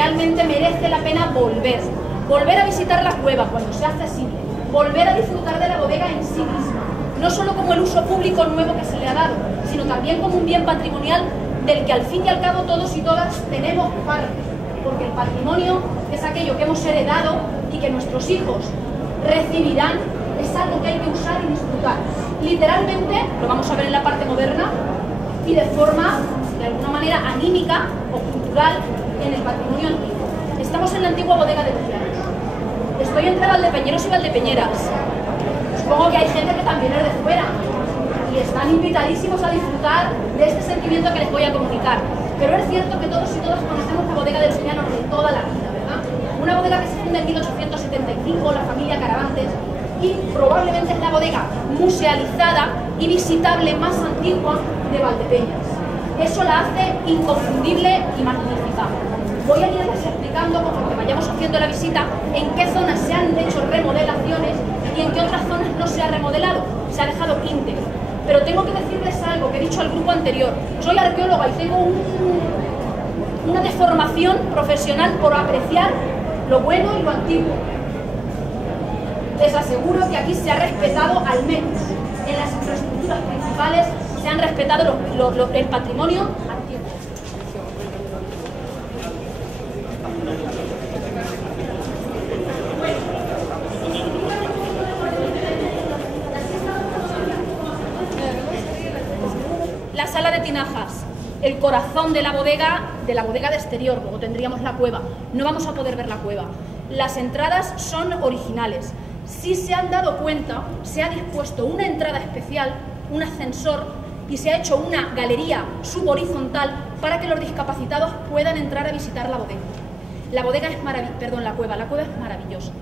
realmente merece la pena volver a visitar la cueva cuando sea accesible, volver a disfrutar de la bodega en sí misma, no solo como el uso público nuevo que se le ha dado, sino también como un bien patrimonial del que al fin y al cabo todos y todas tenemos parte, porque el patrimonio es aquello que hemos heredado y que nuestros hijos recibirán, es algo que hay que usar y disfrutar. Literalmente, lo vamos a ver en la parte moderna, y de forma, de alguna manera, anímica o cultural en el patrimonio antiguo. Estamos en la antigua bodega de Lucianos. Estoy entre valdepeñeros y valdepeñeras. Supongo que hay gente que también es de fuera y están invitadísimos a disfrutar de este sentimiento que les voy a comunicar. Pero es cierto que todos y todas conocemos la bodega de Lucianos de toda la vida, ¿verdad? Una bodega que se funda en 1875, la familia Caravantes, y probablemente es la bodega musealizada y visitable más antigua de Valdepeñas. Eso la hace inconfundible y magnífica. Voy a irles explicando, conforme vayamos haciendo la visita, en qué zonas se han hecho remodelaciones y en qué otras zonas no se ha remodelado, se ha dejado íntegro. Pero tengo que decirles algo que he dicho al grupo anterior. Soy arqueóloga y tengo una deformación profesional por apreciar lo bueno y lo antiguo. Les aseguro que aquí se ha respetado, al menos en las infraestructuras principales, se han respetado el patrimonio antiguo. La sala de tinajas, el corazón de la bodega de exterior, luego tendríamos la cueva. No vamos a poder ver la cueva. Las entradas son originales. Si se han dado cuenta, se ha dispuesto una entrada especial, un ascensor, y se ha hecho una galería subhorizontal para que los discapacitados puedan entrar a visitar la bodega. La cueva es maravillosa.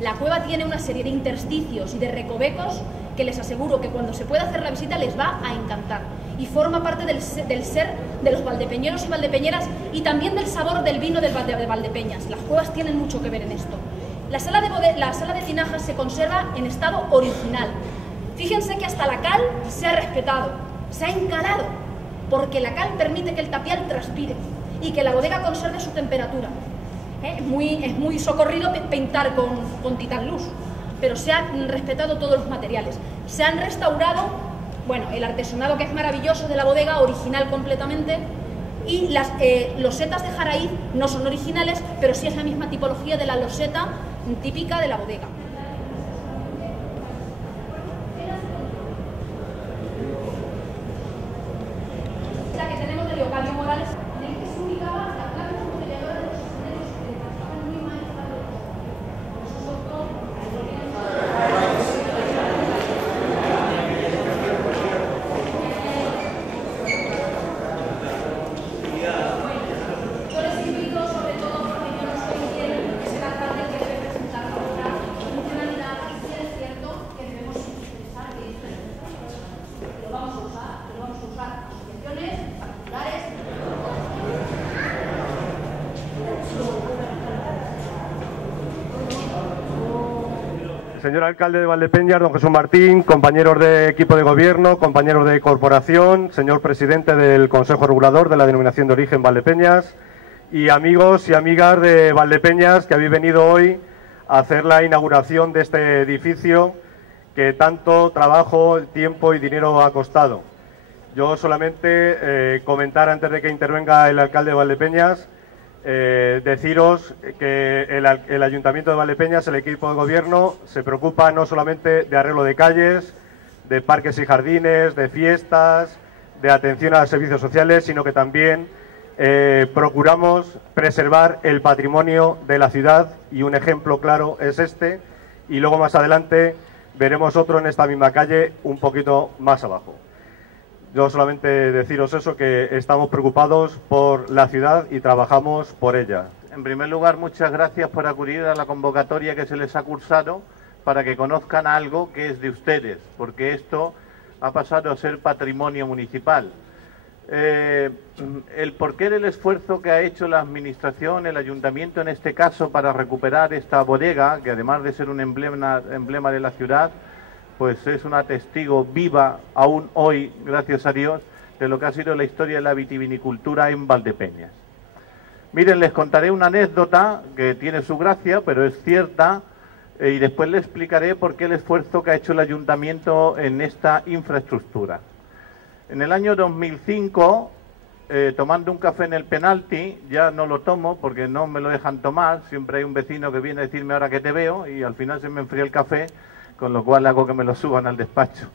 La cueva tiene una serie de intersticios y de recovecos que les aseguro que cuando se pueda hacer la visita les va a encantar. Y forma parte del ser de los valdepeñeros y valdepeñeras y también del sabor del vino de Valdepeñas. Las cuevas tienen mucho que ver en esto. La sala de tinajas se conserva en estado original. Fíjense que hasta la cal se ha respetado, se ha encalado, porque la cal permite que el tapial transpire y que la bodega conserve su temperatura. Es muy socorrido pintar con titán luz, pero se han respetado todos los materiales. Se han restaurado, bueno, el artesonado, que es maravilloso, de la bodega, original completamente, y las losetas de jaraíz no son originales, pero sí es la misma tipología de la loseta típica de la bodega. La que tenemos de Leocadio Morales, en el que se ubicaba la placa embotelladora de los escenarios que estaban muy maestrados. Por eso soltó yo les invito, sobre todo porque yo no soy quien es el alcalde que debe presentar la obra funcionalidad, y sí es cierto que debemos pensar que esto es lo vamos a usar asociaciones particulares. Señor alcalde de Valdepeñas, don Jesús Martín, compañeros de equipo de gobierno, compañeros de corporación, señor presidente del Consejo Regulador de la Denominación de Origen Valdepeñas y amigos y amigas de Valdepeñas que habéis venido hoy a hacer la inauguración de este edificio que tanto trabajo, tiempo y dinero ha costado. Yo solamente comentar antes de que intervenga el alcalde de Valdepeñas, deciros que el Ayuntamiento de Valdepeñas, el equipo de gobierno, se preocupa no solamente de arreglo de calles, de parques y jardines, de fiestas, de atención a los servicios sociales, sino que también procuramos preservar el patrimonio de la ciudad, y un ejemplo claro es este, y luego más adelante veremos otro en esta misma calle un poquito más abajo. Yo solamente deciros eso, que estamos preocupados por la ciudad y trabajamos por ella. En primer lugar, muchas gracias por acudir a la convocatoria que se les ha cursado para que conozcan algo que es de ustedes, porque esto ha pasado a ser patrimonio municipal. El porqué del esfuerzo que ha hecho la Administración, el Ayuntamiento en este caso, para recuperar esta bodega, que además de ser un emblema de la ciudad, pues es una testigo viva aún hoy, gracias a Dios, de lo que ha sido la historia de la vitivinicultura en Valdepeñas. Miren, les contaré una anécdota que tiene su gracia, pero es cierta, y después les explicaré por qué el esfuerzo que ha hecho el ayuntamiento en esta infraestructura. En el año 2005, tomando un café en el Penalti, ya no lo tomo porque no me lo dejan tomar, siempre hay un vecino que viene a decirme ahora que te veo y al final se me enfría el café, con lo cual hago que me lo suban al despacho.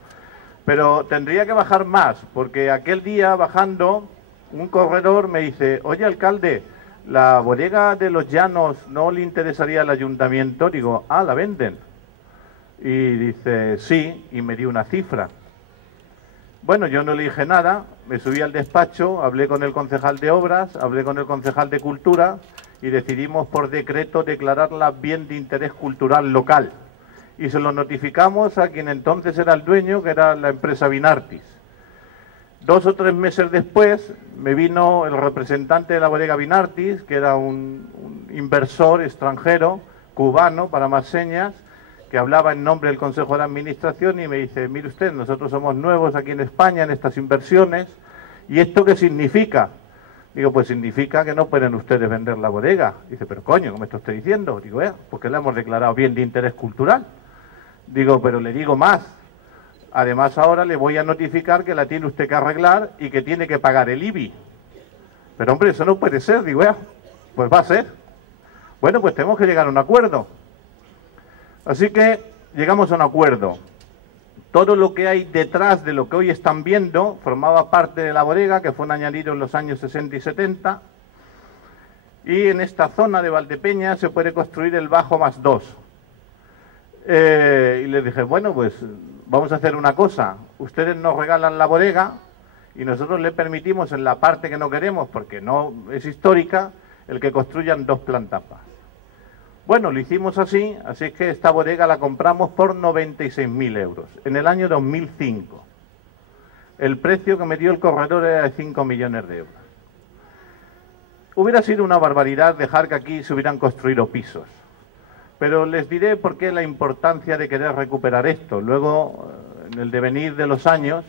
Pero tendría que bajar más, porque aquel día bajando, un corredor me dice, oye alcalde, ¿la bodega de Los Llanos no le interesaría al ayuntamiento? Digo, ah, ¿la venden? Y dice, sí, y me dio una cifra. Bueno, yo no le dije nada, me subí al despacho, hablé con el concejal de Obras, hablé con el concejal de Cultura y decidimos por decreto declararla bien de interés cultural local. Y se lo notificamos a quien entonces era el dueño, que era la empresa Vinartis. 2 o 3 meses después me vino el representante de la bodega Vinartis, que era un inversor extranjero, cubano, para más señas, que hablaba en nombre del Consejo de Administración y me dice, mire usted, nosotros somos nuevos aquí en España en estas inversiones, ¿y esto qué significa? Digo, pues significa que no pueden ustedes vender la bodega. Dice, pero coño, ¿cómo me está usted diciendo? Digo, porque la hemos declarado bien de interés cultural. Digo, pero le digo más. Además ahora le voy a notificar que la tiene usted que arreglar y que tiene que pagar el IBI. Pero hombre, eso no puede ser. Digo, pues va a ser. Bueno, pues tenemos que llegar a un acuerdo. Así que llegamos a un acuerdo. Todo lo que hay detrás de lo que hoy están viendo formaba parte de la bodega, que fue un añadido en los años 60 y 70. Y en esta zona de Valdepeñas se puede construir el bajo más 2. Y les dije, bueno, pues vamos a hacer una cosa. Ustedes nos regalan la bodega y nosotros le permitimos en la parte que no queremos, porque no es histórica, el que construyan 2 plantas más. Bueno, lo hicimos así es que esta bodega la compramos por 96.000 euros en el año 2005. El precio que me dio el corredor era de 5 millones de euros. Hubiera sido una barbaridad dejar que aquí se hubieran construido pisos. Pero les diré por qué la importancia de querer recuperar esto. Luego, en el devenir de los años,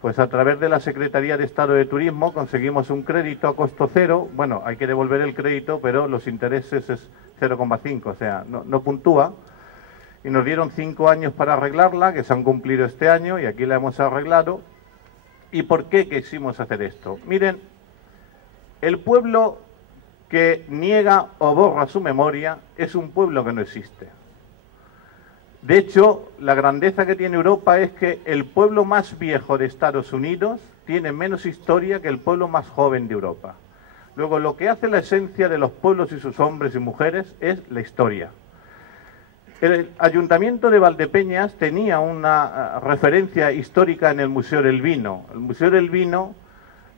pues a través de la Secretaría de Estado de Turismo conseguimos un crédito a costo cero. Bueno, hay que devolver el crédito, pero los intereses es 0,5, o sea, no puntúa. Y nos dieron 5 años para arreglarla, que se han cumplido este año y aquí la hemos arreglado. ¿Y por qué quisimos hacer esto? Miren, el pueblo que niega o borra su memoria es un pueblo que no existe. De hecho, la grandeza que tiene Europa es que el pueblo más viejo de Estados Unidos tiene menos historia que el pueblo más joven de Europa. Luego, lo que hace la esencia de los pueblos y sus hombres y mujeres es la historia. El Ayuntamiento de Valdepeñas tenía una referencia histórica en el Museo del Vino. El Museo del Vino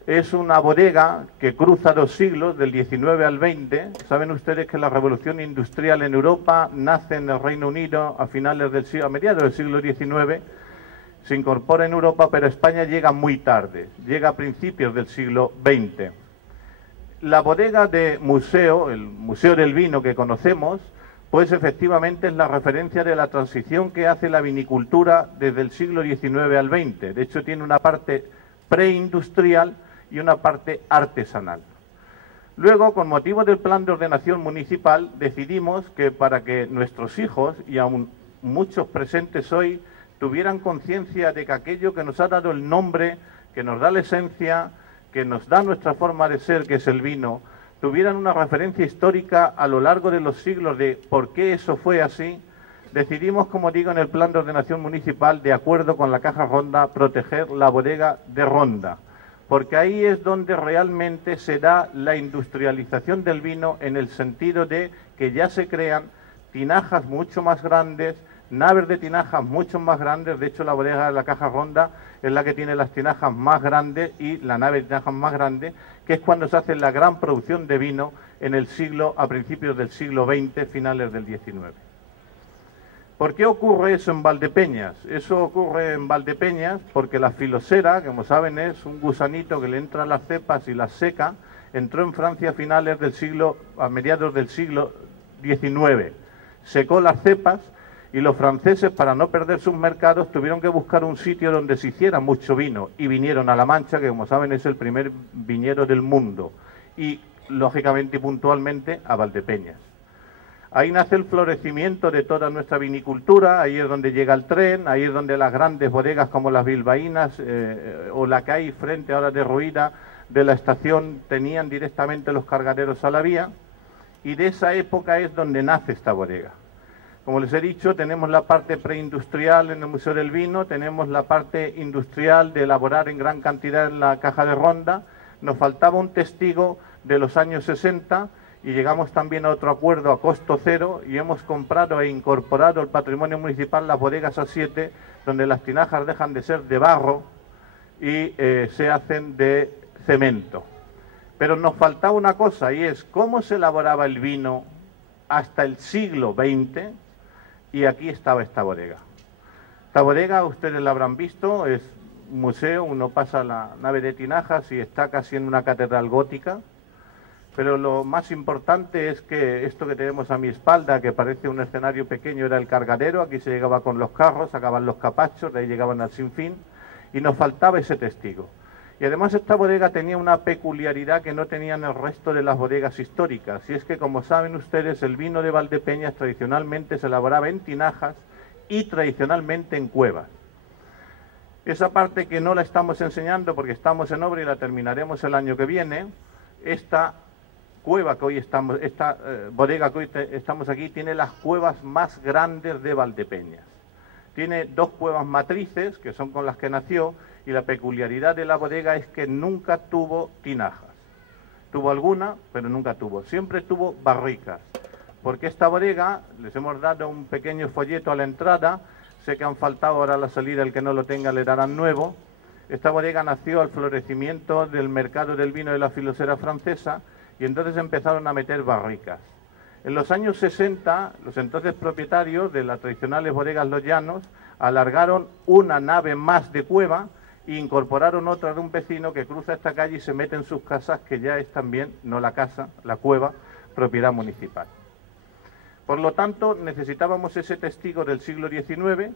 es una bodega que cruza 2 siglos, del 19 al 20. Saben ustedes que la revolución industrial en Europa nace en el Reino Unido a mediados del siglo XIX, se incorpora en Europa, pero España llega muy tarde, llega a principios del siglo XX. La bodega de museo, el Museo del Vino que conocemos, pues efectivamente es la referencia de la transición que hace la vinicultura desde el siglo XIX al XX. De hecho, tiene una parte preindustrial y una parte artesanal. Luego, con motivo del plan de ordenación municipal, decidimos que para que nuestros hijos, y aún muchos presentes hoy, tuvieran conciencia de que aquello que nos ha dado el nombre, que nos da la esencia, que nos da nuestra forma de ser, que es el vino, tuvieran una referencia histórica a lo largo de los siglos de por qué eso fue así, decidimos, como digo, en el plan de ordenación municipal, de acuerdo con la Caja Ronda, proteger la bodega de Ronda, porque ahí es donde realmente se da la industrialización del vino, en el sentido de que ya se crean tinajas mucho más grandes, naves de tinajas mucho más grandes. De hecho, la bodega de la Caja Ronda es la que tiene las tinajas más grandes y la nave de tinajas más grande, que es cuando se hace la gran producción de vino a principios del siglo XX, finales del XIX. ¿Por qué ocurre eso en Valdepeñas? Eso ocurre en Valdepeñas porque la filosera, como saben, es un gusanito que le entra a las cepas y las seca. Entró en Francia a mediados del siglo XIX. Secó las cepas y los franceses, para no perder sus mercados, tuvieron que buscar un sitio donde se hiciera mucho vino y vinieron a La Mancha, que como saben es el primer viñedo del mundo. Y lógicamente y puntualmente a Valdepeñas. Ahí nace el florecimiento de toda nuestra vinicultura, ahí es donde llega el tren, ahí es donde las grandes bodegas como las bilbaínas o la que hay frente ahora derruida de la estación tenían directamente los cargaderos a la vía, y de esa época es donde nace esta bodega. Como les he dicho, tenemos la parte preindustrial en el Museo del Vino, tenemos la parte industrial de elaborar en gran cantidad en la caja de ronda. Nos faltaba un testigo de los años 60 y llegamos también a otro acuerdo a costo cero y hemos comprado e incorporado al patrimonio municipal las bodegas A7, donde las tinajas dejan de ser de barro y se hacen de cemento. Pero nos faltaba una cosa, y es cómo se elaboraba el vino hasta el siglo XX, y aquí estaba esta bodega. Esta bodega, ustedes la habrán visto, es un museo, uno pasa la nave de tinajas y está casi en una catedral gótica, pero lo más importante es que esto que tenemos a mi espalda, que parece un escenario pequeño, era el cargadero. Aquí se llegaba con los carros, sacaban los capachos, de ahí llegaban al Sinfín, y nos faltaba ese testigo. Y además esta bodega tenía una peculiaridad que no tenían el resto de las bodegas históricas, y es que, como saben ustedes, el vino de Valdepeñas tradicionalmente se elaboraba en tinajas y tradicionalmente en cuevas. Esa parte que no la estamos enseñando porque estamos en obra y la terminaremos el año que viene, esta cueva que hoy estamos, esta bodega que hoy estamos aquí, tiene las cuevas más grandes de Valdepeñas. Tiene dos cuevas matrices, que son con las que nació, y la peculiaridad de la bodega es que nunca tuvo tinajas. Tuvo alguna, pero nunca tuvo. Siempre tuvo barricas. Porque esta bodega, les hemos dado un pequeño folleto a la entrada, sé que han faltado ahora a la salida, el que no lo tenga le darán nuevo. Esta bodega nació al florecimiento del mercado del vino de la filosera francesa, y entonces empezaron a meter barricas. En los años 60, los entonces propietarios de las tradicionales bodegas Los Llanos alargaron una nave más de cueva e incorporaron otra de un vecino que cruza esta calle y se mete en sus casas, que ya es también, no la casa, la cueva, propiedad municipal. Por lo tanto, necesitábamos ese testigo del siglo XIX,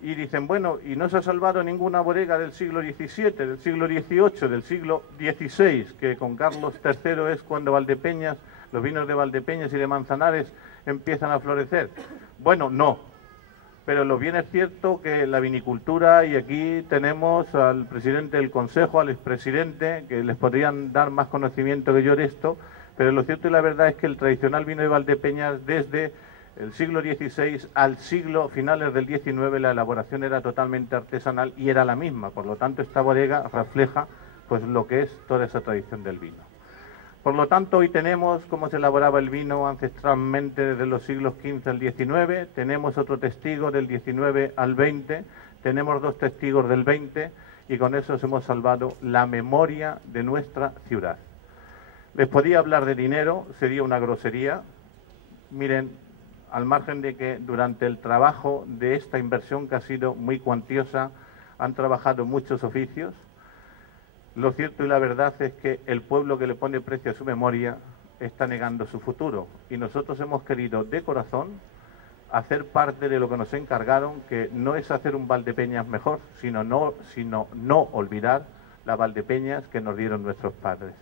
y dicen, bueno, y no se ha salvado ninguna bodega del siglo XVII, del siglo XVIII, del siglo XVI, que con Carlos III es cuando Valdepeñas, los vinos de Valdepeñas y de Manzanares empiezan a florecer. Bueno, no. Pero lo bien es cierto que la vinicultura, y aquí tenemos al presidente del Consejo, al expresidente, que les podrían dar más conocimiento que yo de esto, pero lo cierto y la verdad es que el tradicional vino de Valdepeñas, desde el siglo XVI al siglo finales del XIX, la elaboración era totalmente artesanal y era la misma. Por lo tanto, esta bodega refleja pues lo que es toda esa tradición del vino. Por lo tanto, hoy tenemos cómo se elaboraba el vino ancestralmente desde los siglos XV al XIX, tenemos otro testigo del XIX al XX, tenemos dos testigos del XX, y con eso hemos salvado la memoria de nuestra ciudad. Les podía hablar de dinero, sería una grosería. Miren, al margen de que durante el trabajo de esta inversión, que ha sido muy cuantiosa, han trabajado muchos oficios, lo cierto y la verdad es que el pueblo que le pone precio a su memoria está negando su futuro. Y nosotros hemos querido de corazón hacer parte de lo que nos encargaron, que no es hacer un Valdepeñas mejor, sino no olvidar la Valdepeñas que nos dieron nuestros padres.